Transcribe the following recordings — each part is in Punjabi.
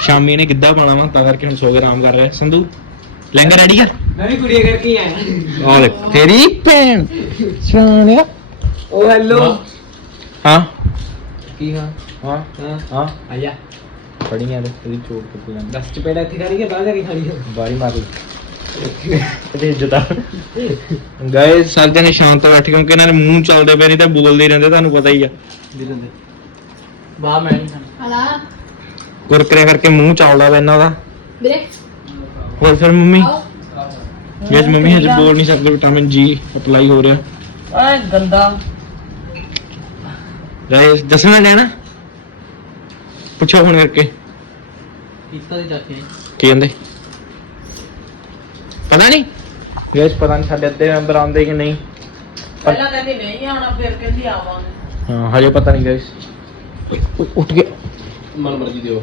ਸ਼ਾਮੀ ਨੇ ਗਿੱਧਾ ਪਾਣਾ ਵਾ ਤਾਂ ਕਰਕੇ ਹੁਣ ਸੋ ਕੇ ਆਰਾਮ ਕਰ ਰਿਹਾ। ਸੰਧੂ ਲਹਿੰਗਾ ਰੈਡੀ ਕਰ? ਮੈਂ ਵੀ ਕੁੜੀਆਂ ਕਰਕੇ ਆਇਆ। ਆ ਦੇਖ ਤੇਰੀ ਭੈਣ ਸੋਹਣਿਆ। ਉਹ ਹੈਲੋ ਹਾਂ। ਕੀ ਹਾਂ? ਹਾਂ। ਹਾਂ। ਆਇਆ ਪੜੀਆਂ ਦੇ ਤੇਰੀ ਚੋਟ ਕਿੱਥੇ ਜਾਂਦੀ। ਦਸ ਚਪੇੜਾ ਇੱਥੇ ਕਰੀ ਕੇ ਬਾਹਰ ਜਾ ਕੇ ਖਾਣੀ ਬਾਰੀ ਮਾਰ ਲਈ। ਤੇ ਇੱਜ਼ਤਾ ਗਾਇਸ ਸਾਰੇ ਜਣੇ ਸ਼ਾਂਤ ਬੈਠ ਕਿਉਂਕਿ ਇਹਨਾਂ ਦੇ ਮੂੰਹ ਚੱਲਦੇ ਪਏ ਨਹੀਂ ਤਾਂ ਬੋਲਦੇ ਹੀ ਰਹਿੰਦੇ ਤੁਹਾਨੂੰ ਪਤਾ ਹੀ ਆ। ਦਿਲਾਂ ਦੇ ਬਾਹ ਮੈਂ ਹਲਾ ਕੁਰਕਰੇ ਕਰਕੇ ਮੂੰਹ ਚੱਲਦਾ ਵਾ ਇਹਨਾਂ ਦਾ। ਵੀਰੇ। ਹੋਰ ਫਿਰ ਮੰਮੀ? ਆਓ। ਯਸ ਮੰਮੀ ਹਜੇ ਬੋਲ ਨਹੀਂ ਸਕਦੇ ਵਿਟਾਮਿਨ ਜੀ ਅਪਲਾਈ ਹੋ ਰਿਹਾ। ਓਏ ਗੰਦਾ। ਗਾਇਸ ਦੱਸਣਾ ਲੈਣਾ? ਪੁੱਛੋ ਫੋਨ ਕਰਕੇ। ਪੀਤਾ ਦੀ ਚੱਕੇ ਕੀ ਕਹਿੰਦੇ? ਪਤਾ ਨਹੀਂ? ਗਾਇਸ ਪਤਾ ਨਹੀਂ ਸਾਡੇ ਅੱਧੇ ਮੈਂਬਰ ਆਉਂਦੇ ਕਿ ਨਹੀਂ। ਪਹਿਲਾਂ ਕਹਿੰਦੀ ਨਹੀਂ ਆਉਣਾ ਫਿਰ ਕਹਿੰਦੀ ਆਵਾਂਗੇ। ਹਾਂ ਹਜੇ ਪਤਾ ਨਹੀਂ ਗਾਇਸ ਉੱਠ ਗਿਆ ਮਨ ਮਰਜ਼ੀ ਦਿਓ।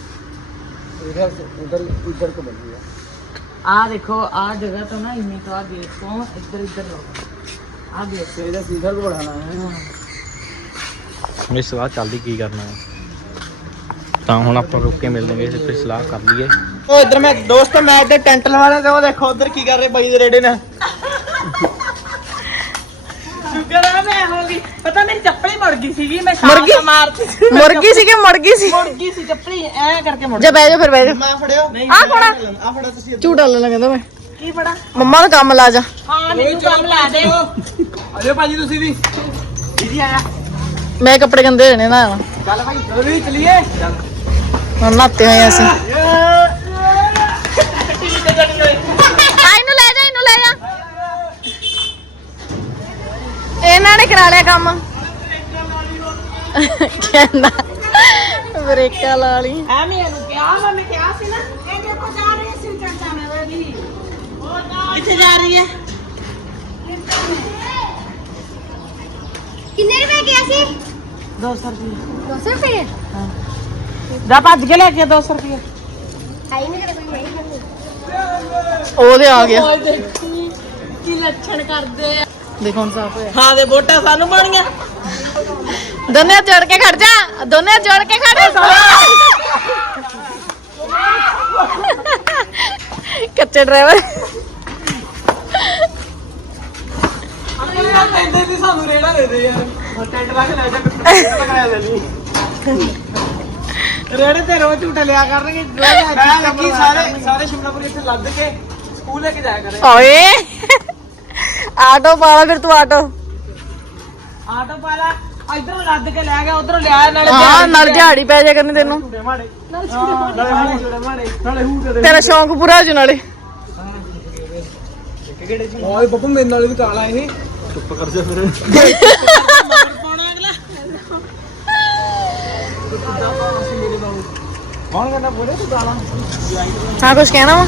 इधर से उधर इधर को बन गया आ देखो आ जगह तो ना इन्हीं का गेट को इधर इधर लगा आ गेट से इधर से इधर को बढ़ाना है ਮੇਰੀ ਸਲਾਹ ਚੱਲਦੀ ਕੀ ਕਰਨਾ ਹੈ ਤਾਂ ਹੁਣ ਆਪਾਂ ਰੁਕ ਕੇ ਮਿਲਦੇ ਹਾਂ ਫਿਰ ਸਲਾਹ ਕਰ ਲਈਏ ਉਹ ਇਧਰ ਮੈਂ ਦੋਸਤ ਮੈਂ ਇੱਧਰ ਟੈਂਟ ਲਵਾਣਾ ਤੇ ਉਹ ਦੇਖੋ ਉਧਰ ਕੀ ਕਰ ਰਹੇ ਬਾਈ ਦੇ ਰੇੜੇ ਨੇ ਗਈ ਪਤਾ ਮੇਰੀ ਚੱਪਲੀ ਮੁੜ ਗਈ ਸੀਗੀ ਮੈਂ ਮੁੜ ਗਈ? ਮਾਰਤੀ ਮੁੜ ਗਈ ਸੀ ਕਿ ਮੁੜ ਗਈ ਸੀ? ਮੁੜ ਗਈ ਸੀ ਚੱਪਲੀ ਐ ਕਰਕੇ ਮੁੜ ਜਾ ਬਹਿ ਜਾ ਫਿਰ ਬਹਿ ਜਾ। ਮੈਂ ਫੜਿਓ ਨਹੀਂ ਆਹ ਕੋਣਾ ਆ ਫੜਾ ਤੁਸੀਂ ਝੂਟਾ ਲੈ ਕਹਿੰਦਾ ਮੈਂ। ਕੀ ਫੜਾ? ਮੰਮਾ ਦਾ ਕੰਮ ਲਾ ਜਾ। ਹਾਂ ਮੈਨੂੰ ਕੰਮ ਲਾ ਦੇ ਆਜੋ ਭਾਜੀ ਤੁਸੀਂ ਵੀ। ਦੀਦੀ ਆਇਆ। ਮੈਂ ਕੱਪੜੇ ਗੰਦੇ ਹੋਣੇ ਨਾ ਚੱਲ ਭਾਈ ਚਲੋ ਵੀ ਚਲੀਏ। ਚੱਲ ਹੁਣ ਨਾਤੇ ਹੋਏ ਅਸੀਂ ਆ ਇਹਨੂੰ ਲੈ ਜਾ ਇਹਨੂੰ ਲੈ ਜਾ ਇਹਨਾਂ ਨੇ ਕਰਾ ਲਿਆ ਕੰਮ। ਕਹਿੰਦਾ ਬ੍ਰੇਕਾਂ ਲਾ ਲਈ। ਐ ਮੈਂ ਇਹਨੂੰ ਕਿਹਾ ਵਾ ਮੈਂ ਕਿਹਾ ਸੀ ਨਾ ਇਹ ਦੇਖੋ ਜਾ ਰਹੀ ਸੀ ਚੜਦਾ ਮੈਂ ਉਹਦੀ ਕਿੱਥੇ ਜਾ ਰਹੀ ਹੈ? ਕਿੰਨੇ ਰੁਪਏ ਗਿਆ ਸੀ? 200 ਰੁਪਏ। 200 ਰੁਪਏ? ਜਾ ਭੱਜ ਕੇ ਲੈ ਕੇ 200 ਰੁਪਏ। ਆਈ ਨਹੀਂ ਤੇਰੇ ਕੋਲ ਨਹੀਂ ਉਹਦੇ ਆ ਗਿਆ। ਕੀ ਲੱਛਣ ਕਰਦੇ ਆ। ਦੇਖੋ ਹੁਣ ਸਾਫ਼ ਹੋਇਆ। ਹਾਂ ਦੇ ਵੋਟਾਂ ਸਾਨੂੰ ਪਾਣੀਆਂ ਦੋਨੇ ਹੱਥ ਜੋੜ ਕੇ ਖੜ ਜਾ ਦੋਨੇ ਹੱਥ ਜੋੜ ਕੇ ਖੜ। ਕੱਚੇ ਡਰਾਈਵਰ। ਕਹਿੰਦੇ ਵੀ ਸਾਨੂੰ ਰੇੜਾ ਦੇ ਦੇ ਯਾਰ। ਟੈਂਟ ਲਾ ਕੇ ਲੈ ਜਾ ਟੈਂਟ ਲਗਾਇਆ ਲੈ ਲਈ। ਰੇੜੇ ਤੇ ਰੋਜ਼ ਝੂਟੇ ਲਿਆ ਕਰਨਗੇ ਮੈਂ ਲੱਗੀ ਸਾਰੇ ਸਾਰੇ ਸ਼ਿਮਲਾਪੁਰੀ ਇੱਥੇ ਲੱਦ ਕੇ ਸਕੂਲ ਲੈ ਕੇ ਜਾਇਆ ਕਰੇ। ਓਏ। ਆਟੋ ਪਾਲਾ ਫਿਰ ਤੂੰ ਆਟੋ। ਆਟੋ ਪਾਲਾ ਇਧਰੋਂ ਲੱਦ ਕੇ ਲੈ ਗਿਆ ਉਧਰੋਂ ਲਿਆ ਨਾਲੇ ਹਾਂ ਨਾਲ ਦਿਹਾੜੀ ਪੈ ਜਾ ਕਰਨੀ ਤੈਨੂੰ। ਝੂਟੇ ਮਾੜੇ ਨਾਲੇ ਝੂਟੇ ਮਾੜੇ ਨਾਲੇ ਦੇ ਤੇਰਾ ਸ਼ੌਂਕ ਪੂਰਾ ਹੋ ਜੂ ਨਾਲੇ। ਓਏ ਬੱਬੂ ਮੇਰੇ ਨਾਲ ਵੀ ਕਾਲਾ ਇਹ। ਚੁੱਪ ਕਰ ਜਾ ਫਿਰ ਪਾਉਣਾ ਅਗਲਾ ਕੌਣ ਕਹਿੰਦਾ ਬੋਲੇ ਤੂੰ ਕਾਲਾ ਹਾਂ ਕੁਛ ਕਹਿਣਾ ਵਾ?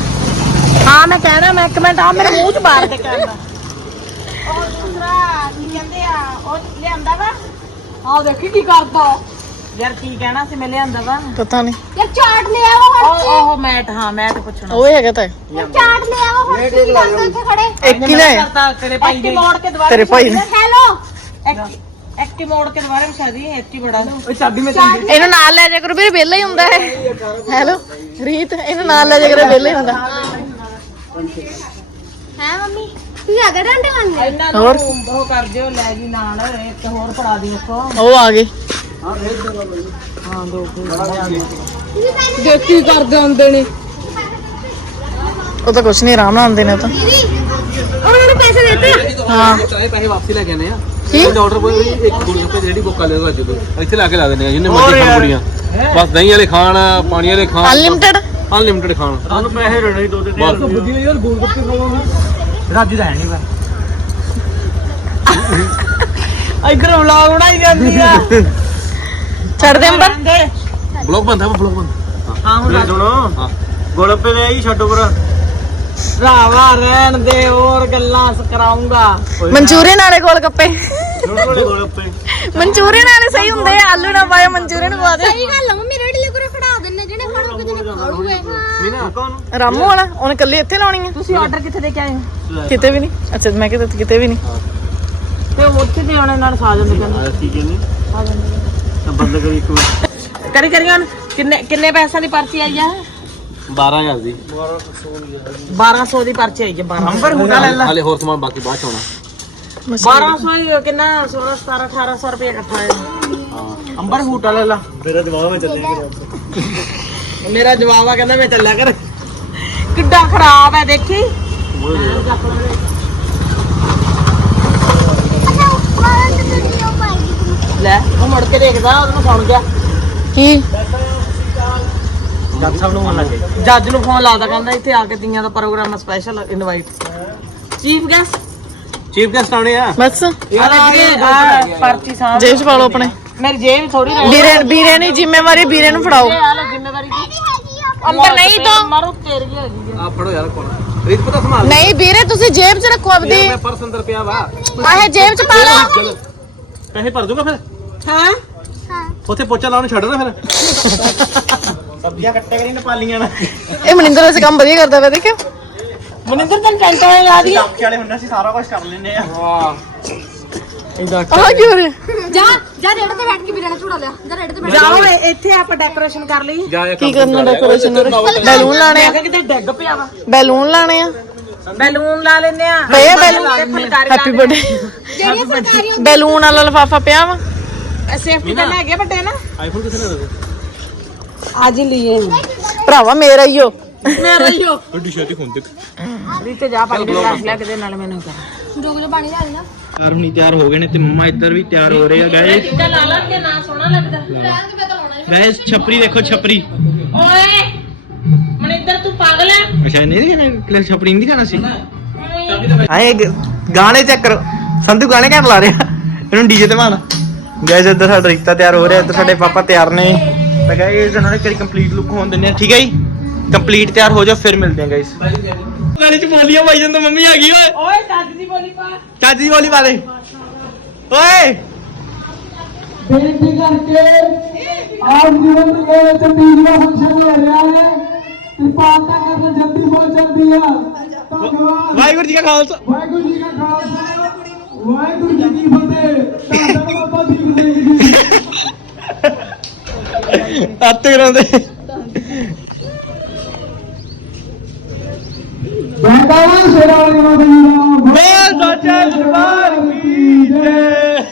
ਹਾਂ ਮੈਂ ਕਹਿਣਾ ਮੈਂ ਇੱਕ ਮਿੰਟ ਆ ਮੇਰੇ ਮੂੰਹ 'ਚ ਮਾਰ ਦੇ ਕੈਮਰਾ ਉਹ ਦੂਸਰਾ ਕੀ ਕਹਿੰਦੇ ਆ ਉਹ ਲਿਆਂਦਾ ਵਾ? ਆ ਦੇਖੀ ਕੀ ਕਰਦਾ। ਯਾਰ ਕੀ ਕਹਿਣਾ ਸੀ ਮੈਂ ਲਿਆਂਦਾ ਵਾ। ਪਤਾ ਨਹੀਂ। ਯਾਰ ਚਾਟ ਲੈ ਆਵੋ ਉਹ ਉਹ ਮੈਟ ਹਾਂ ਮੈਟ ਪੁੱਛਣਾ ਉਹ ਹੈਗਾ ਤਾਂ ਚਾਟ ਲੈ ਆਵੋ ਹੁਣ ਤੁਸੀਂ ਕਰਦੇ ਇੱਥੇ ਖੜੇ। ਇੱਕ ਹੀ ਨਾ ਹੈ। ਕਰਤਾ ਤੇਰੇ ਭਾਈ ਦੇ। ਮੋੜ ਕੇ ਦੁਬਾਰਾ ਤੇਰੇ ਭਾਈ ਨੇ ਹੈਲੋ। ਐਕਟੀ ਮੋੜ ਕੇ ਦੁਬਾਰਾ ਵਿਛਾ ਦੀ ਐਕਟੀ ਬੜਾ। ਓਏ ਚਾਬੀ ਮੈਂ ਇਹਨੂੰ ਨਾਲ ਲੈ ਜਾ ਕਰੋ ਵੀਰ ਵਿਹਲਾ ਹੀ ਹੁੰਦਾ ਹੈ। ਹੈਲੋ ਰੀਤ ਇਹਨੂੰ ਨਾਲ ਲੈ ਜਾ ਕਰੋ ਵਿਹਲਾ ਹੀ ਹੁੰਦਾ। ਹੈ ਮੰਮੀ? ਤੁਸੀਂ ਆ ਗਏ ਡੰਡੇ ਮੰਗਦੇ ਇਹਨਾਂ ਹੋਰ? ਨੂੰ ਉਹ ਕਰ ਦਿਓ ਲੈ ਜੀ ਨਾਲ ਇੱਕ ਹੋਰ ਫੜਾ ਦੀ ਇੱਕੋ ਉਹ ਆ ਗਏ। ਹਾਂ ਦੋ ਤੁਸੀਂ ਪਹਿਲੇ ਦੇਖ ਕੀ ਕਰਦੇ ਹੁੰਦੇ ਨੇ। ਉਹ ਤਾਂ ਕੁਛ ਨਹੀਂ ਆਰਾਮ ਨਾਲ ਆਉਂਦੇ ਨੇ ਉਹ ਤਾਂ। ਦੀਦੀ ਉਹਨਾਂ ਨੂੰ ਪੈਸੇ ਦਿੱਤੇ। ਹਾਂ। ਸਾਰੇ ਪੈਸੇ ਵਾਪਸੀ ਲੈ ਕੇ ਆਨੇ ਆ। ਕੀ? ਆਰਡਰ ਕੋਈ ਇੱਕ ਗੁਰੂ ਤੇ ਜਿਹੜੀ ਬੁੱਕ ਕਰ ਲਿਓ ਅੱਜ ਤੋਂ। ਇੱਥੇ ਲਾ ਕੇ ਲਾ ਦਿੰਦੇ ਆ ਜਿੰਨੇ ਹੋਰ ਮਰਜ਼ੀ ਖਾਣ ਯਾਰ। ਕੁੜੀਆਂ। ਬਸ ਦਹੀਂ ਵਾਲੇ ਖਾਣ ਪਾਣੀ ਵਾਲੇ ਖਾਣ। ਅਨਲਿਮਿਟਿਡ ਅਨਲਿਮਿਟਡ ਖਾਣ। ਸਾਨੂੰ ਪੈਸੇ ਦੇਣੇ ਸੀ ਦੁੱਧ ਬਸ। ਯਾਰ ਗੋਲ ਗੱਪੇ ਖਾਵਾਂਗੇ ਰਾਜੂ ਦਾ ਹੈ ਨਹੀਂ ਵਾ ਇਧਰ ਵਲੌਗ ਬਣਾਈ ਜਾਂਦੀ ਆ। ਛੱਡ ਦੇ ਅੰਬਰ। ਬਲੌਗ ਬੰਦਾ ਬਲੌਗ ਬੰਦਾ। ਹਾਂ ਹੁਣ ਸੁਣੋ। ਹਾਂ। ਗੋਲਪੇ ਦੇ ਆਈ ਛੱਡੋ ਪਰ ਭਰਾਵਾ ਰਹਿਣ ਦੇ ਹੋਰ ਗੱਲਾਂ ਕਰਾਉਂਗਾ। ਮਨਚੂਰੀਅਨ ਵਾਲੇ ਗੋਲ ਗੱਪੇ। ਮਨਚੂਰੀਅਨ ਵਾਲੇ ਸਹੀ ਹੁੰਦੇ ਆ ਆਲੂ ਨਾ ਪਾਇਓ ਮਨਚੂਰੀਅਨ ਪਾ ਦੇ ਸਹੀ ਗੱਲ ਆ ਮੰਮੀ ਰੇੜੀ ਕੋਲ ਖੜਾ ਦਿੰਨੇ ਜਿਹੜੇ ਜਿਹਨੇ ਖਾਣੋਗੇ ਮੀਨਾ ਕੌਣ ਰਾਮੂ ਵਾਲਾ ਉਹਨੇ ਕੱਲੀ ਇੱਥੇ ਲਾਉਣੀ ਆ। ਤੁਸੀਂ ਆਰਡਰ ਕਿੱਥੇ ਦੇ ਕੇ ਆਏ ਹੋ? ਕਿਤੇ ਵੀ ਨਹੀਂ। ਅੱਛਾ ਮੈਂ ਕਿਤੇ ਕਿਤੇ ਵੀ ਨਹੀਂ। ਤੇ ਉੱਥੇ ਦੇ ਆਉਣੇ ਨਾਲ ਖਾ ਜਾਂਦੇ ਕਹਿੰਦੇ। ਠੀਕ ਹੈ ਨਹੀਂ ਤਾਂ ਬੰਦ ਕਰੀ ਇੱਕ ਕਰੀ ਕਰੀ ਹੁਣ। ਕਿੰਨੇ ਕਿੰਨੇ ਪੈਸਿਆਂ ਦੀ ਪਰਚੀ ਆਈ ਆ? 12000 ਦੀ। 1200 ਦੀ ਪਰਚੀ ਆਈ ਹੈ। 12 ਨੰਬਰ ਹੁਣਾ ਲੈ ਲੈ। ਹਾਲੇ ਹੋਰ ਸਮਾਨ ਬਾਕੀ ਬਾਅਦ ਚ ਆਉਣਾ। 1200 ਹੀ ਕਿੰਨਾ? 16 17 1800 ਰੁਪਏ ਇਕੱਠਾ ਹੈ। ਅੰਬਰ ਹੂਟਾ ਲੈ ਲਾ। ਮੇਰਾ ਦਿਮਾਗ ਵਿੱਚ ਚੱਲਿਆ ਮੇਰਾ ਜਵਾਬ ਆ ਕਹਿੰਦਾ ਮੈਂ ਚੱਲਿਆ ਕਰ। ਕਿੱਡਾ ਖਰਾਬ ਹੈ ਦੇਖੀ। ਲੈ ਉਹ ਮੁੜ ਕੇ ਦੇਖਦਾ ਉਹਨੂੰ ਸੁਣ ਗਿਆ ਕੀ? ਜੱਜ ਸਾਹਿਬ ਨੂੰ ਮਨ ਲੱਗੇ ਜੱਜ ਨੂੰ ਫੋਨ ਲਾਦਾ ਕਹਿੰਦਾ ਇੱਥੇ ਆ ਕੇ ਤੀਆਂ ਦਾ program special invite chief guest chief guest ਆਉਣੇ ਆ। ਬਸ। ਆ ਪਰਚੀ ਸਾਹ ਜੇਬ ਚ ਪਾ ਲਓ ਆਪਣੇ। ਮੇਰੀ ਜੇਬ ਥੋੜੀ ਰਹਿ ਵੀਰੇ ਵੀਰੇ ਨਹੀਂ ਜ਼ਿੰਮੇਵਾਰੀ ਵੀਰੇ ਨੂੰ ਫੜਾਓ। ਆ ਲੈ ਜ਼ਿੰਮੇਵਾਰੀ ਦੀ। ਅੰਦਰ ਨਹੀਂ ਤਾਂ। ਮਾਰੋ ਤੇਰ ਗਈ ਹੈਗੀ ਆ। ਫੜੋ ਯਾਰ ਕੋਲ। ਰੀਤ ਪਤਾ ਸੰਭਾਲ ਨਹੀਂ ਵੀਰੇ ਤੁਸੀਂ ਜੇਬ ਚ ਰੱਖੋ ਆਪਦੀ। ਮੈਂ ਪਰਸ ਅੰਦਰ ਪਿਆ ਵਾ। ਆਹੇ ਜੇਬ ਚ ਪਾ ਲਓ। ਪੈਸੇ ਭਰ ਦੂੰਗਾ ਫਿਰ? ਹਾਂ। ਉੱਥੇ ਪੋਚਾ ਲਾਉਣ ਛੱਡ ਨਾ ਫਿਰ। ਸਬਜ਼ੀਆਂ ਕੱਟੇ ਕਰੀ ਨੇਪਾਲੀਆਂ ਨਾਲ। ਇਹ ਮਨਿੰਦਰ ਵੈਸੇ ਕੰਮ ਵਧੀਆ ਕਰਦਾ ਵਾ ਦੇਖਿਓ। ਮਨਿੰਦਰ ਤੈਨੂੰ ਟੈਂਟ ਯਾਦ ਹੀ ਆ? ਡਾਕੇ ਵਾਲੇ ਹੁੰਦੇ ਸੀ ਸਾਰਾ ਕੁਝ ਕਰ ਲੈਂਦੇ ਆ। ਵਾਹ। ਆਹ ਕੀ ਹੋ ਰਿਹਾ? ਜਾ ਜਾ ਰੇੜੇ ਤੇ ਬੈਠ ਕੇ ਵੀਰੇ ਨੇ ਝੂੜਾ ਲਿਆ। ਜਾ ਰੇੜੇ ਤੇ ਬੈਠ ਜਾਓ ਏ, ਇੱਥੇ ਆਪਾਂ ਡੈਕੋਰੇਸ਼ਨ ਕਰ ਲਈ। ਜਾ ਕੀ ਕਰਨਾ ਡੈਕੋਰੇਸ਼ਨ ਬੈਲੂਨ ਲਾਣੇ ਮੈਂ ਆ ਕਿਹਾ ਕਿਤੇ ਡਿੱਗ ਪਿਆ ਵਾ। ਬੈਲੂਨ ਲਾਣੇ ਆ। ਬੈਲੂਨ ਲਾ ਲੈਨੇ ਆ। ਆ ਬੈਲੂਨ ਲਾ ਹੈਪੀ ਬਰਥਡੇ ਜਿਹੜੀਆਂ ਸਰਕਾਰੀਆਂ ਬੈਲੂਨ ਵਾਲਾ ਲਫਾਫਾ ਪਿਆ ਵਾ। ਸੇਫਟੀ ਤਾਂ ਲੈ ਗਏ ਵੱਡੇ ਨਾ। ਆਈਫੋਨ ਕਿਸੇ ਨੇ ਦੇ ਅੱਜ ਹੀ ਲਈਏ। ਭਰਾਵਾ ਮੇਰਾ ਹੀ ਓ। ਮੇਰਾ ਹੀ ਹੋ ਟੀ ਸ਼ਰਟ ਖੁੰਦ ਵੀ ਤੇ ਜਾ ਪਾਣੀ ਦੇ ਗਲਾਸ ਲੈ ਕੇ ਦੇ ਨਾਲ ਮੈਨੂੰ ਕਰ ਰੋਕ ਜਾ ਪਾਣੀ ਲੈ ਲੈਣਾ ਯਾਰ ਹੁਣੀ ਤਿਆਰ ਹੋ ਗਏ ਨੇ ਤੇ ਮੰਮਾ ਇੱਧਰ ਵੀ ਤਿਆਰ ਹੋ ਰਹੇ ਆ ਗਾਇਸ ਚੀਜ਼ਾਂ ਲਾ ਲਾ ਕੇ ਨਾ ਸੋਹਣਾ ਲੱਗਦਾ। ਗਾਇਸ ਛਪਰੀ ਦੇਖੋ ਛਪਰੀ। ਓਏ ਮਨਿੰਦਰ ਤੂੰ ਪਾਗਲ ਹੈ ਅੱਛਾ ਨਹੀਂ ਦਿਖਾਣਾ ਕਲਰ ਛਪਰੀ ਨਹੀਂ ਦਿਖਾਣਾ ਸੀ? ਆਏ ਗਾਣੇ ਚੈੱਕ ਕਰੋ। ਸੰਧੂ ਗਾਣੇ ਕਿਉਂ ਬੁਲਾ ਰਿਹਾ? ਇਹਨੂੰ ਡੀਜੇ ਤੇ ਮਾਣਾ ਗਾਇਸ ਇੱਧਰ ਸਾਡਾ ਰਿਸ਼ਤਾ ਤਿਆਰ ਹੋ ਰਿਹਾ ਇੱਧਰ ਸਾਡੇ ਪਾਪਾ ਤਿਆਰ ਨੇ। ਤਾਂ ਗਾਇਸ ਇਹਨਾਂ ਨੇ ਕਰੀ ਕੰਪਲੀਟ ਲੁੱਕ ਹੋਣ ਦਿੰਦੇ ਆ ਠੀਕ ਹੈ ਜੀ? ਕੰਪਲੀਟ ਤਿਆਰ ਹੋ ਜਾਓ ਫਿਰ ਮਿਲਦੇ ਆ ਗਾਇਸ ਗਾਣੇ ਚ ਬੋਲੀਆਂ ਪਾਈ ਜਾਂਦਾ ਮੰਮੀ ਆ ਗਈ ਓਏ। ਦੀ ਬੋਲੀ ਪਾ। ਚਾਚੀ ਬੋਲੀ ਪਾ ਦੇ। ਓਏ। ਬੇਨਤੀ ਕਰਕੇ ਆਪ ਜੀਵਨ ਦੇ ਵਿੱਚ ਤੀਜਾ ਫੰਕਸ਼ਨ ਹੋ ਰਿਹਾ ਹੈ। ਕਿਰਪਾਲਤਾ ਕਰਨ ਜਲਦੀ ਬਹੁਤ ਜਲਦੀ ਆ। ਧੰਨਵਾਦ। ਵਾਹਿਗੁਰੂ ਜੀ ਕਾ ਖਾਲਸਾ। ਵਾਹਿਗੁਰੂ ਜੀ ਕਾ ਖਾਲਸਾ। ਵਾਹਿਗੁਰੂ ਜੀ ਕੀ ਫਤਿਹ। ਧੰਨ ਬਾਬਾ ਦੀਪ ਸਿੰਘ ਜੀ ਹੱਥ ਕਰਾਉਂਦੇ। ਬੈਠਾਵਾ ਸ਼ੇਰਾ ਵਾਲੀ ਬੋਲ ਸੱਚਾ ਦਰਬਾਰ ਕੀ ਜੈ।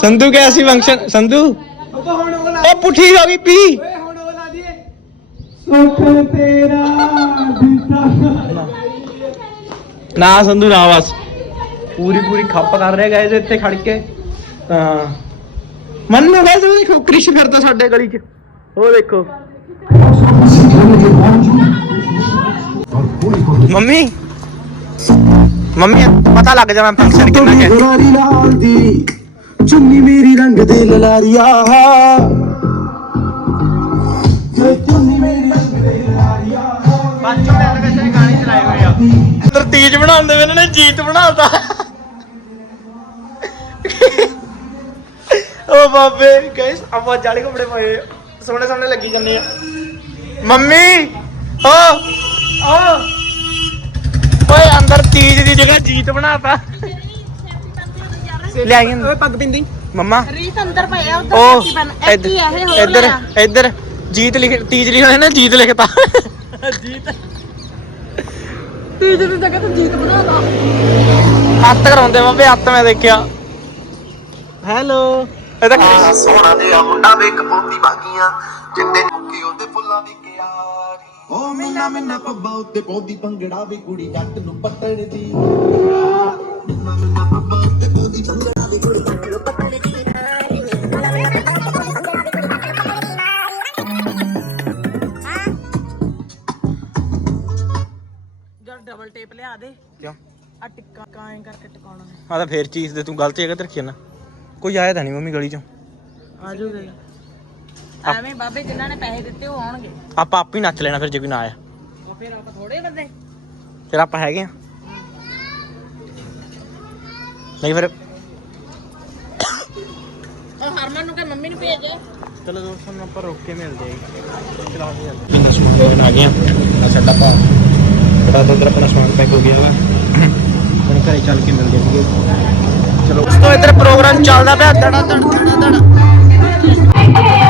ਸੰਧੂ ਕੈਸੀ ਫੰਕਸ਼ਨ? ਸੰਧੂ? ਉਹ ਪੁੱਠੀ ਹੋ ਗਈ ਪੀ। ਸੁਖ ਤੇਰਾ ਦਿੱਤਾ। ਨਾ ਸੰਧੂ ਨਾ ਬਸ। ਪੂਰੀ ਪੂਰੀ ਖੱਪ ਕਰ ਰਿਹਾ ਗਾਇਸ ਇੱਥੇ ਖੜ ਕੇ। ਤਾਂ। ਮਨ ਨੂੰ ਗਾਇਸ ਉਹ ਦੇਖੋ ਕ੍ਰਿਸ਼ ਫਿਰਦਾ ਸਾਡੇ ਗਲੀ 'ਚ। ਉਹ ਦੇਖੋ। ਮੰਮੀ? ਮੰਮੀ ਪਤਾ ਲੱਗ ਜਾਣਾ ਫੰਕਸ਼ਨ ਕਿੰਨਾ ਹੈ। ਗੁਰਾਰੀ ਲਾਲ ਦੀ ਚੁੰਨੀ ਮੇਰੀ ਰੰਗ ਦੇ ਲਲਾਰੀਆ। ਜੇ ਚੁੰਨੀ ਮੇਰੀ ਰੰਗ ਦੇ ਲਲਾਰੀਆ। ਬਾਕੀ ਤਾਂ ਕਿਸੇ ਗਾਣੇ ਚਲਾਏ ਹੋਏ ਆ। ਅੰਦਰ ਤੀਜ ਬਣਾਉਂਦੇ ਇਹਨਾਂ ਨੇ ਜੀਤ ਬਣਾਤਾ। ਓ ਬਾਬੇ ਗਾਇਸ ਆਪਾਂ ਜਾਲੇ ਕੱਪੜੇ ਪਾਏ। ਸੋਹਣੇ ਸੋਹਣੇ ਲੱਗੀ ਆ। ਮੰਮੀ ਓ। ਓ ਓਏ ਅੰਦਰ ਤੀਜ ਦੀ ਜਗ੍ਹਾ ਜੀਤ ਬਣਾਤਾ। ਲੈ ਆਈ ਓਏ ਪੱਗ ਪਿੰਦੀ। ਮੰਮਾ। ਰੀਤ ਅੰਦਰ ਪਿਆ ਉਧਰ ਕੀ ਬਣ ਇੱਥੇ ਹੀ ਇਹ ਹੋ ਇੱਧਰ ਰਿਹਾ ਇੱਧਰ। ਜੀਤ ਲਿਖ ਤੀਜ ਲਿਖਿਆ ਹੋਇਆ ਨਾ ਜੀਤ ਲਿਖਤਾ। ਜੀਤ। ਤੀਜ ਦੀ ਜਗ੍ਹਾ ਤੇ ਜੀਤ ਬਣਾ ਲਾ ਹੱਥ ਕਰਾਉਂਦੇ ਮੈਂ ਵੀ ਹੱਥ ਮੈਂ ਦੇਖਿਆ। ਹੈਲੋ। ਇਹਦਾ ਸੋਹਣਾ ਜਿਹਾ ਮੁੰਡਾ ਵੇਖ ਪੌਂਦੀ ਬਾਗੀਆਂ ਜਿੰਨੇ ਮੁੱਕੀ ਉਹਦੇ ਫੁੱਲਾਂ ਦੀ ਕਿਆਰੀ। ਓ ਮਿੰਨਾ ਮਿੰਨਾ ਪੱਬਾ ਉੱਤੇ ਪੌਂਦੀ ਭੰਗੜਾ ਵੀ ਕੁੜੀ ਜੱਟ ਨੂੰ ਪੱਟਣ ਦੀ ਮਿੰਨਾ ਮਿੰਨਾ ਪੱਬਾ ਉੱਤੇ ਪੌਂਦੀ ਭੰਗੜਾ ਵੀ ਕੁੜੀ ਜੱਟ ਨੂੰ ਪੱਟਣ ਦੀ ਜਦ ਡਬਲ ਟੇਪ ਲਿਆ ਦੇ। ਕਿਉਂ? ਆ ਟਿੱਕਾ ਕਾਇਂ ਕਰਕੇ ਟਿਕਾਉਣਾ। ਆ ਤਾਂ ਫੇਰ ਚੀਜ਼ ਦੇ ਤੂੰ ਗਲਤ ਜਗ੍ਹਾ ਤੇ ਰੱਖੀ ਨਾ। ਕੋਈ ਆਇਆ ਤਾਂ ਨਹੀਂ ਮੰਮੀ ਗਲੀ ਚੋਂ? ਆ ਐਵੇਂ ਬਾਬੇ ਜਿਨ੍ਹਾਂ ਨੇ ਪੈਸੇ ਦਿੱਤੇ ਉਹ ਆਉਣਗੇ। ਆਪਾਂ ਆਪ ਹੀ ਨੱਚ ਲੈਣਾ ਫਿਰ ਜੇ ਕੋਈ ਨਾ ਆਇਆ। ਉਹ ਫਿਰ ਆਪਾਂ ਥੋੜੇ ਬੰਦੇ। ਫਿਰ ਆਪਾਂ ਹੈਗੇ ਆ। ਨਹੀਂ ਫਿਰ ਉਹ ਹਰਮਨ ਨੂੰ ਕਹ ਮੰਮੀ ਨੂੰ ਭੇਜ। ਚਲੋ ਦੋਸਤੋ ਨੂੰ ਆਪਾਂ ਰੋਕ ਕੇ ਮਿਲਦੇ ਆਂ ਚਲਾ ਨਹੀਂ ਜਾਂਦਾ ਬਿੰਦਾ ਸਮਾਨ ਆ ਗਿਆ ਆ। ਸਾਡਾ ਭਾ ਬੜਾ ਅੰਦਰ ਆਪਣਾ ਸਮਾਨ ਪੈਕ ਹੋ ਗਿਆ। ਵਾ ਹੁਣ ਘਰੇ ਚੱਲ ਕੇ ਮਿਲਦੇ ਸੀਗੇ ਚਲੋ। ਦੋਸਤੋ ਇੱਧਰ ਪ੍ਰੋਗਰਾਮ ਚੱਲਦਾ ਪਿਆ। ਦੜਾ ਦੜ ਦੜਾ ਦੜ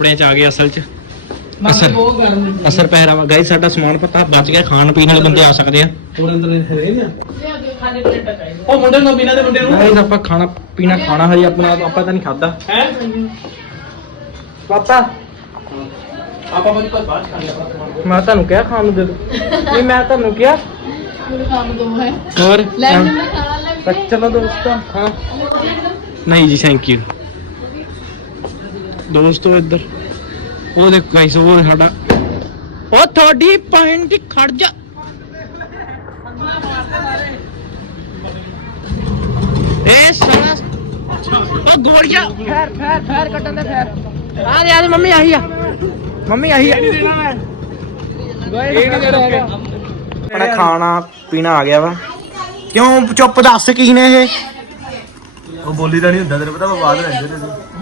ਕੱਪੜਿਆਂ ਚ ਆ ਗਏ ਅਸਲ ਚ। ਅਸਰ ਅਸਰ ਪਹਿਰਾਵਾ ਗਾਈ ਸਾਡਾ ਸਮਾਨ ਪਤਾ ਬਚ ਗਿਆ। ਖਾਣ ਪੀਣ ਵਾਲੇ ਬੰਦੇ ਆ ਸਕਦੇ ਆ। ਹੋਰ ਅੰਦਰ ਹੈਗੇ ਨੇ ਉਹ ਮੁੰਡੇ ਨੂੰ ਬਿਨਾਂ ਦੇ ਮੁੰਡੇ ਨੂੰ? ਗਾਈਸ ਆਪਾਂ ਖਾਣਾ ਪੀਣਾ ਖਾਣਾ ਹਜੇ ਆਪਣਾ ਆਪਾਂ ਤਾਂ ਨਹੀਂ ਖਾਦਾ ਹੈ? ਪਾਪਾ। ਆਪਾਂ ਮੈਂ ਤੁਹਾਨੂੰ ਕਿਹਾ ਖਾਣ ਨੂੰ ਦੇ ਦੋ ਨਹੀਂ ਮੈਂ ਤੁਹਾਨੂੰ ਕਿਹਾ। ਹੋਰ? ਚਲੋ ਦੋਸਤੋ ਹਾਂ। ਨਹੀਂ ਜੀ ਥੈਂਕ ਯੂ ਦੋਸਤੋ ਇੱਧਰ। ਉਹ ਦੇਖ ਗਾਈਸ ਉਹ ਸਾਡਾ। ਉਹ ਤੁਹਾਡੀ ਪੁਆਇੰਟ ਖੜ ਜਾ ਇਹ ਸਾਲਾ। ਉਹ ਗੋਲੀਆਂ। ਫੇਰ ਫੇਰ ਫੇਰ ਕੱਟਣ ਦੇ ਫੇਰ। ਆ ਦੇ ਆ ਦੇ ਮੰਮੀ ਆਹੀ ਆ। ਮੰਮੀ ਆਹੀ ਆ। ਆਪਣਾ ਖਾਣਾ ਪੀਣਾ ਆ ਗਿਆ ਵਾ। ਕਿਉਂ ਚੁੱਪ ਦੱਸ ਕੀ ਨੇ ਇਹ? ਉਹ ਬੋਲੀ ਦਾ ਨਹੀਂ ਹੁੰਦਾ ਤੈਨੂੰ ਪਤਾ ਮੈਂ ਬਾਅਦ ਰਹਿੰਦੇ ਨੇ।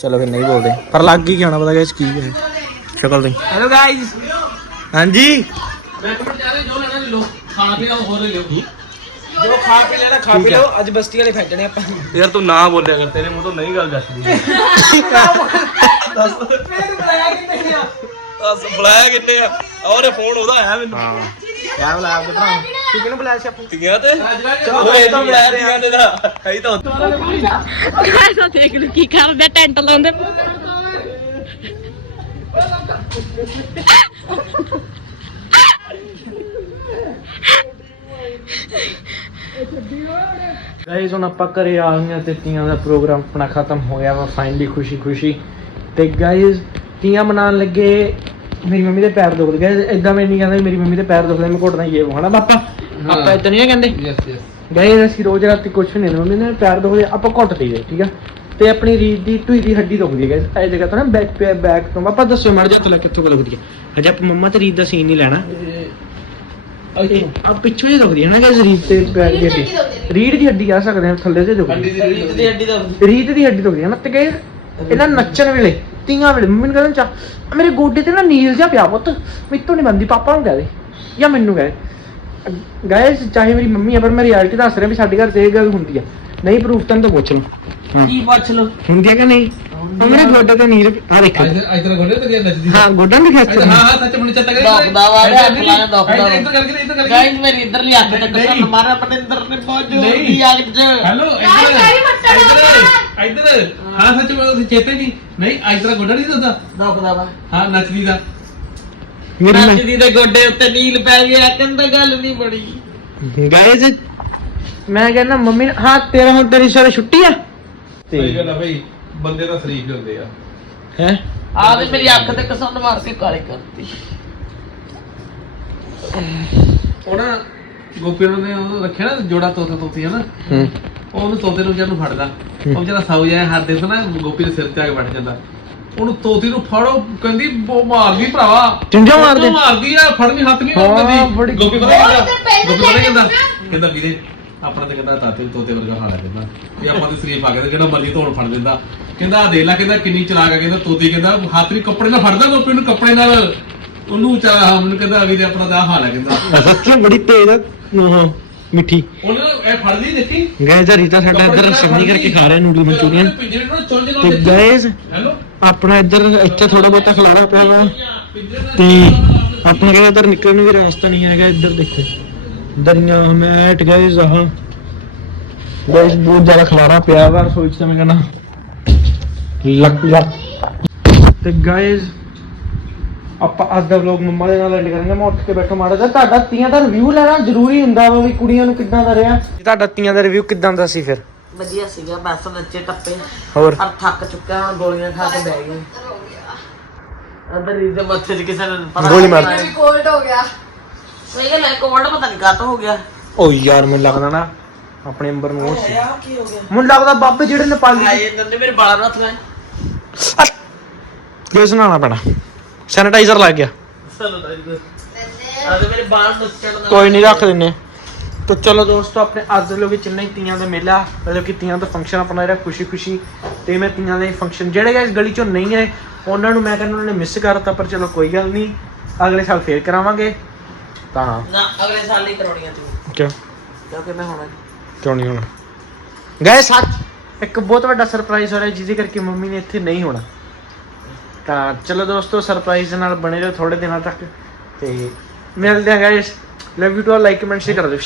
ਚਲੋ ਫਿਰ ਨਹੀਂ ਬੋਲਦੇ। ਪਰ ਲੱਗ ਹੀ ਗਿਆ ਹੋਣਾ ਪਤਾ ਗਾਇਸ ਕੀ ਹੈ। ਸ਼ਕਲ ਤੇ ਹੈਲੋ ਗਾਇਸ ਹਾਂਜੀ। ਜੋ ਖਾ ਕੇ ਲੈਣਾ ਖਾ ਕੇ ਲਿਓ ਅੱਜ ਬਸਤੀ ਵਾਲੇ ਫੈਂਟਣੇ ਆਪਾਂ ਯਾਰ ਤੂੰ ਨਾ ਬੋਲਿਆ ਕਰ ਤੇਰੇ ਮੂੰਹ ਤੋਂ ਨਹੀਂ ਗੱਲ ਦੱਸਦੀ ਦੱਸ। ਦੱਸ ਬੁਲਾਇਆ ਕਿੰਨੇ ਆ? ਔਰ ਫੋਨ ਉਹਦਾ ਆਇਆ ਮੈਨੂੰ। ਹਾਂ। ਕਿਆ ਬੁਲਾਇਆ ਆਪਦੇ ਭਰਾ ਨੂੰ? ਤੂੰ ਕਿਹਨੂੰ ਬੁਲਾਇਆ ਸੀ ਆਪਾਂ ਗਿਆ ਤੇ? ਚਲੋ ਇਹ ਤਾਂ ਬੁਲਾਇਆ ਸੀ ਕਹਿੰਦੇ ਦਾ ਹੈ ਤਾਂ ਗਾਇਸ ਆ ਦੇਖ ਲਓ ਕੀ ਕਰਦੇ ਟੈਂਟ ਲਾਉਂਦੇ ਗਾਇਸ ਹੁਣ ਆਪਾਂ ਘਰੇ ਆ ਗਏ ਤੇ ਤੀਆਂ ਦਾ ਪ੍ਰੋਗਰਾਮ ਆਪਣਾ ਖਤਮ ਹੋ ਗਿਆ ਵਾ ਫਾਈਨਲੀ ਖੁਸ਼ੀ ਖੁਸ਼ੀ ਤੇ ਗਾਇਸ ਤੀਆਂ ਮਨਾਉਣ ਲੱਗੇ ਮੇਰੀ ਮੰਮੀ ਦੇ ਪੈਰ ਦੁਖਦੇ ਗਏ ਇਦਾਂ ਮੈਂ ਨਹੀਂ ਕਹਿੰਦਾ ਮੇਰੀ ਮੰਮੀ ਦੇ ਪੈਰ ਦੁਖਦੇ ਮੈਂ ਘੁੱਟਦਾ ਇਹ ਹਨਾ ਪਾਪਾ ਆਪਾਂ ਇਦਾਂ ਨਹੀਂ ਕਹਿੰਦੇ? ਯੈਸ ਯੈਸ ਗਏ ਅਸੀਂ ਰੋਜ਼ ਰਾਤੀ ਕੁਛ ਨਹੀਂ ਮੰਮੀ ਨੇ ਪੈਰ ਦੁਖਦੇ ਆਪਾਂ ਘੁੱਟ ਦਈਏ ਠੀਕ ਆ? ਤੇ ਆਪਣੀ ਰੀੜ ਦੀ ਢੂਈ ਦੀ ਹੱਡੀ ਦੁਖਦੀ ਹੈ ਗਾਇਸ। ਇਹ ਜਗ੍ਹਾ ਤੋਂ ਨਾ ਬੈਕ ਪੇ ਬੈਕ ਤੋਂ। ਪਾਪਾ ਦੱਸੋ ਮੜ ਜਾ ਤੂੰ ਕਿੱਥੋਂ ਕੁ ਦੁਖਦੀ ਹੈ? ਹਜੇ ਆਪਾਂ ਮੰਮਾ ਤੇ ਰੀੜ ਦਾ ਸੀਨ ਨਹੀਂ ਲੈਣਾ। ਆ ਪਿੱਛੋਂ ਹੀ ਦੁਖਦੀ ਹੈ ਨਾ ਗਾਇਸ ਰੀੜ ਤੇ ਪੈਰ ਦੀ ਹੱਡੀ। ਰੀੜ ਦੀ ਹੱਡੀ ਆ ਸਕਦੇ ਹਾਂ ਥੱਲੇ ਤੇ ਦੁਖਦੀ ਹੈ। ਰੀਤ ਦੀ ਹੱਡੀ ਦਾ ਰੀਤ ਦੀ ਹੱਡੀ ਦੁਖਦੀ ਹੈ ਨਾ ਤੇ ਗਏ ਇਹਨਾਂ ਨੱਚਣ ਵੇਲੇ। ਤੀਆਂ ਵੇਲੇ ਮੰਮੀ ਨੂੰ ਕਹਿੰਦਾ ਚਾ ਮੇਰੇ ਗੋਡੇ ਤੇ ਨਾ ਨੀਲ ਜਿਹਾ ਪਿਆ ਪੁੱਤ ਮਿੱਤੋਂ ਨਹੀਂ ਬੰਦੀ ਪਾਪਾ ਨੂੰ ਕਹਿ ਦੇ ਜਾਂ ਮੈਨੂੰ ਕਹਿ ਗਾਇਸ ਚਾਹੇ ਮੇਰੀ ਮੰਮੀ ਆ ਪਰ ਮੈਂ ਰਿਐਲਿਟੀ ਦੱਸ ਰਿਹਾ ਵੀ ਸਾਡੇ ਘਰ ਤੇ ਇਹ ਗੱਲ ਹੁੰਦੀ ਆ। ਨਹੀਂ ਪ੍ਰੂਫ ਤਾਂ ਤਾਂ ਪੁੱਛ ਲਓ। ਕੀ ਪੁੱਛ ਲੋ ਹੁੰਦੀ ਆ ਕਿ ਨਹੀਂ? ਮੇਰੇ ਗੋਡੇ ਤੇ ਨੀਰ ਆ ਦੇਖ ਇਧਰ ਗੋਡੇ ਤੇ ਨੱਚਦੀ ਹਾਂ ਗੋਡਾ ਨਹੀਂ ਖਿੱਚ ਹਾਂ ਹਾਂ ਸੱਚ ਮੈਨੂੰ ਚੱਤਾ ਦੁਖਦਾ ਵਾ, ਇਹਦਾ ਹੱਥ ਲਾਇਆ ਦੁਖਦਾ ਵਾ। ਇੱਧਰ ਕਰਕੇ ਇੱਧਰ ਕਰਕੇ ਗਾਇਸ ਮੇਰੀ ਇਧਰਲੀ ਅੱਖ ਤੇ ਕਸਮ ਮਾਰਾ ਪਤਿੰਦਰ ਨੇ ਬਹੁਤ ਜ਼ੋਰ ਨਹੀਂ। ਦੀ ਅੱਖ 'ਚ। ਹੈਲੋ ਇੱਧਰ। ਇੱਧਰ। ਇੱਧਰ। ਹਾਂ ਸੱਚ ਮੈਨੂੰ ਚੇਤੇ ਨਹੀਂ। ਨਹੀਂ ਇਧਰ ਗੋਡਾ ਨਹੀਂ ਦੱਸਦਾ ਦੁਖਦਾ ਵਾ। ਹਾਂ ਨੱਚਦੀ ਦਾ। ਮੇਰੀ ਨੱਚਦੀ ਦੇ ਗੋਡੇ ਉੱਤੇ ਨੀਲ ਪੈ ਗਿਆ ਕਹਿੰਦਾ ਗੱਲ ਨਹੀਂ ਬੜੀ ਗਾਇਜ਼ ਮੈਂ ਕਹਿੰਦਾ ਮੰਮੀ ਹਾਂ ਤੇਰਾ ਹੁਣ ਤੇਰੀ ਸਵੇਰੇ ਛੁੱਟੀ ਆ। ਸਹੀ ਗੱਲ ਆ ਬਈ। ਬੰਦੇ ਤਾਂ ਸ਼ਰੀਫ ਹੁੰਦੇ ਆ। ਹੈ? ਆ ਤੇ ਮੇਰੀ ਅੱਖ ਤੇ ਕਸਮ ਮਾਰ ਕੇ ਕਾਲੀ ਕਰਤੀ। ਉਹਨਾਂ ਗੋਪੀ ਉਹਨਾਂ ਨੇ ਉਹ ਰੱਖਿਆ ਨਾ ਜੋੜਾ ਤੋਤਾ ਤੋਤੀ ਹੈ ਨਾ ਹੂੰ। ਉਹ ਉਹਨੂੰ ਤੋਤੇ ਨੂੰ ਜਦੋਂ ਫੜਦਾ। ਉਹ ਜਿਹੜਾ ਸੌ ਜਾਏ ਹੱਥ ਦੇ ਨਾ ਗੋਪੀ ਦੇ ਸਿਰ ਤੇ ਆ ਕੇ ਬੈਠ ਜਾਂਦਾ। ਉਹਨੂੰ ਤੋਤੀ ਨੂੰ ਫੜੋ ਕਹਿੰਦੀ ਉਹ ਮਾਰਦੀ ਭਰਾਵਾ। ਚੁੰਝਾ ਮਾਰਦੇ। ਉਹ ਮਾਰਦੀ ਆ ਫੜਨੀ ਹੱਥ ਨਹੀਂ ਬੜੀ- ਗੋਪੀ ਪਤਾ ਕਹਿੰਦਾ? ਕਹਿੰਦਾ ਵੀਰੇ ਆਪਣਾ ਤੇ ਕਹਿੰਦਾ ਤਾਤੇ ਤੋਤੇ ਵਰਗਾ ਹਾਲ ਹੈ ਕਹਿੰਦਾ। ਇਹ ਆਪਾਂ ਤੇ ਸਰੀਫ ਆ ਗਿਆ ਜਿਹੜਾ ਮਰਜ਼ੀ ਧੋਣ ਫੜ ਦਿੰਦਾ ਕਹਿੰਦਾ ਆ ਦੇਖ ਲੈ ਕਹਿੰਦਾ ਕਿੰਨੀ ਚਲਾਕ ਹੈ ਕਹਿੰਦਾ ਤੋਤੀ ਕਹਿੰਦਾ ਹੱਥ ਨਹੀਂ ਕੱਪੜੇ ਨਾਲ ਫੜਦਾ ਗੋਪੀ ਨੂੰ ਕੱਪੜੇ ਨਾਲ ਉਹਨੂੰ ਚਾ ਮੈਨੂੰ ਕਹਿੰਦਾ ਆਪਣਾ ਤਾਂ ਆਹ ਹਾਲ ਹੈ ਕਹਿੰਦਾ। ਸੱਚੀ ਬੜੀ ਤੇਜ਼ ਉਹ ਮਿੱਠੀ। ਉਹਨੇ ਇਹ ਫੜਦੀ ਦੇਖੀ? ਗਾਇਜ਼ ਰੀਤਾ ਸਾਡਾ ਇੱਧਰ ਸਬਜ਼ੀ ਕਰਕੇ ਖਾ ਰਿਹਾ ਨੂਡਲ ਮਨਚੂਰੀਅਨ। ਤੇ ਗਾਇਜ਼ ਹੈਲੋ? ਆਪਣਾ ਇੱਧਰ ਇੱਥੇ ਥੋੜਾ ਬਹੁਤਾ ਖਲਾਰਾ ਪਿਆ ਵਾ। ਤੇ ਆਪਣਾ ਕਹਿੰਦਾ ਇੱਧਰ ਨਿਕਲਣ ਨੂੰ ਵੀ ਰਾਸਤਾ ਨਹੀਂ ਹੈਗਾ ਇੱਧਰ ਦੇਖੋ। ਦਰੀਆਂ ਮੈਟ ਗਾਇਜ਼ ਆਹ ਗਾਇਜ਼ ਬਹੁਤ ਜ਼ਿਆਦਾ ਖਲਾਰਾ ਪਿਆ ਵਾ ਰਸੋਈ ਚ ਤਾਂ ਮੈਂ ਕਹਿੰਦਾ ਲੱਕ ਲੱਕ ਤੇ ਗਾਇਜ਼ ਆਪਾਂ ਅੱਜ ਦਾ ਵਲੌਗ ਮੰਮਾ ਦੇ ਨਾਲ ਐਂਡ ਕਰਾਂਗੇ। ਮੈਂ ਉੱਠ ਕੇ ਬੈਠਾ ਮਾੜਾ ਜਿਹਾ। ਤੁਹਾਡਾ ਤੀਆਂ ਦਾ ਰਿਵਿਊ ਲੈਣਾ ਜ਼ਰੂਰੀ ਹੁੰਦਾ ਵਾ ਵੀ ਕੁੜੀਆਂ ਨੂੰ ਕਿੱਦਾਂ ਦਾ ਰਿਹਾ। ਤੁਹਾਡਾ ਤੀਆਂ ਦਾ ਰਿਵਿਊ ਕਿੱਦਾਂ ਦਾ ਸੀ ਫਿਰ? ਵਧੀਆ ਸੀਗਾ ਬਸ ਨੱਚੇ ਟੱਪੇ। ਹੋਰ? ਪਰ ਥੱਕ ਚੁੱਕਿਆ ਹੁਣ ਗੋਲੀਆਂ ਖਾ ਕੇ ਬਹਿ ਗਏ। ਅੰਦਰ ਇਹਦੇ ਮੱਥੇ 'ਚ ਕਿਸੇ ਨੇ ਪਤਾ ਗੋਲੀ ਮਾਰ। ਕੋਲਡ ਹੋ ਗਿਆ। ਸਹੀ ਗੱਲ ਹੈ ਕੋਲਡ ਪਤਾ ਨਹੀਂ ਕਾਤੋਂ ਹੋ ਗਿਆ। ਓ ਯਾਰ ਮੈਨੂੰ ਲੱਗਦਾ ਨਾ ਆਪਣੇ ਅੰਬਰ ਨੂੰ ਉਹ ਸੀ। ਆ ਕੀ ਹੋ ਗਿਆ? ਮੈਨੂੰ ਲੱਗਦਾ ਬਾਬੇ ਜਿਹੜੇ ਨੇਪਾਲੀ ਆਏ ਨੰਨੇ ਮੇਰੇ ਬਾਲਾਂ ਨੂੰ ਹੱਥ ਲਾਏ। ਕਿਸ ਨਾਲਾ ਪੈਣਾ। ਸੈਨੀਟਾਈਜ਼ਰ ਲੱਗ ਗਿਆ। ਚਲੋ ਤਾਂ ਆ ਤੇ ਮੇਰੇ ਬਾਲ ਨੁੱਚਣ ਦਾ ਕੋਈ ਨਹੀਂ ਰੱਖ ਦਿੰਨੇ। ਤਾਂ ਚਲੋ ਦੋਸਤੋ ਆਪਣੇ ਅੱਜ ਦੇ ਲੋਕ ਚੰਨਈ ਤੀਆਂ ਦਾ ਮੇਲਾ ਮਤਲਬ ਕਿ ਤੀਆਂ ਦਾ ਫੰਕਸ਼ਨ ਆਪਣਾ ਜਿਹੜਾ ਖੁਸ਼ੀ ਖੁਸ਼ੀ ਤੇ ਮੈਂ ਤੀਆਂ ਦੇ ਫੰਕਸ਼ਨ ਜਿਹੜੇ ਗਾਇਸ ਗਲੀ ਚੋਂ ਨਹੀਂ ਆਏ ਉਹਨਾਂ ਨੂੰ ਮੈਂ ਕਹਿੰਦਾ ਉਹਨਾਂ ਨੇ ਮਿਸ ਕਰਤਾ ਪਰ ਚਲੋ ਕੋਈ ਗੱਲ ਨਹੀਂ। ਅਗਲੇ ਸਾਲ ਫੇਰ ਕਰਾਵਾਂਗੇ। ਤਾਂ। ਨਾ ਅਗਲੇ ਸਾਲ ਹੀ ਕਰਾਉਣੀਆਂ ਤੂੰ। ਕਿਉਂ? ਕਿਉਂਕਿ ਮੈਂ ਹੁਣ ਕਿਉਂ ਨਹੀਂ ਹੋਣਾ? ਗਏ ਸੱਚ। ਇੱਕ ਬਹੁਤ ਵੱਡਾ ਸਰਪ੍ਰਾਈਜ਼ ਹੋ ਰਿਹਾ ਜਿਹਦੇ ਕਰਕੇ ਮੰਮੀ ਨੇ ਇੱਥੇ ਨਹੀਂ ਹੋਣਾ। ਤਾਂ ਚਲੋ ਦੋਸਤੋ ਸਰਪ੍ਰਾਈਜ਼ ਨਾਲ ਬਣੇ ਰਹੋ ਥੋੜੇ ਦਿਨਾਂ ਤੱਕ। ਤੇ ਮਿਲਦੇ ਹਾਂ guys love you to all like comment share ਕਰ ਦਿਓ।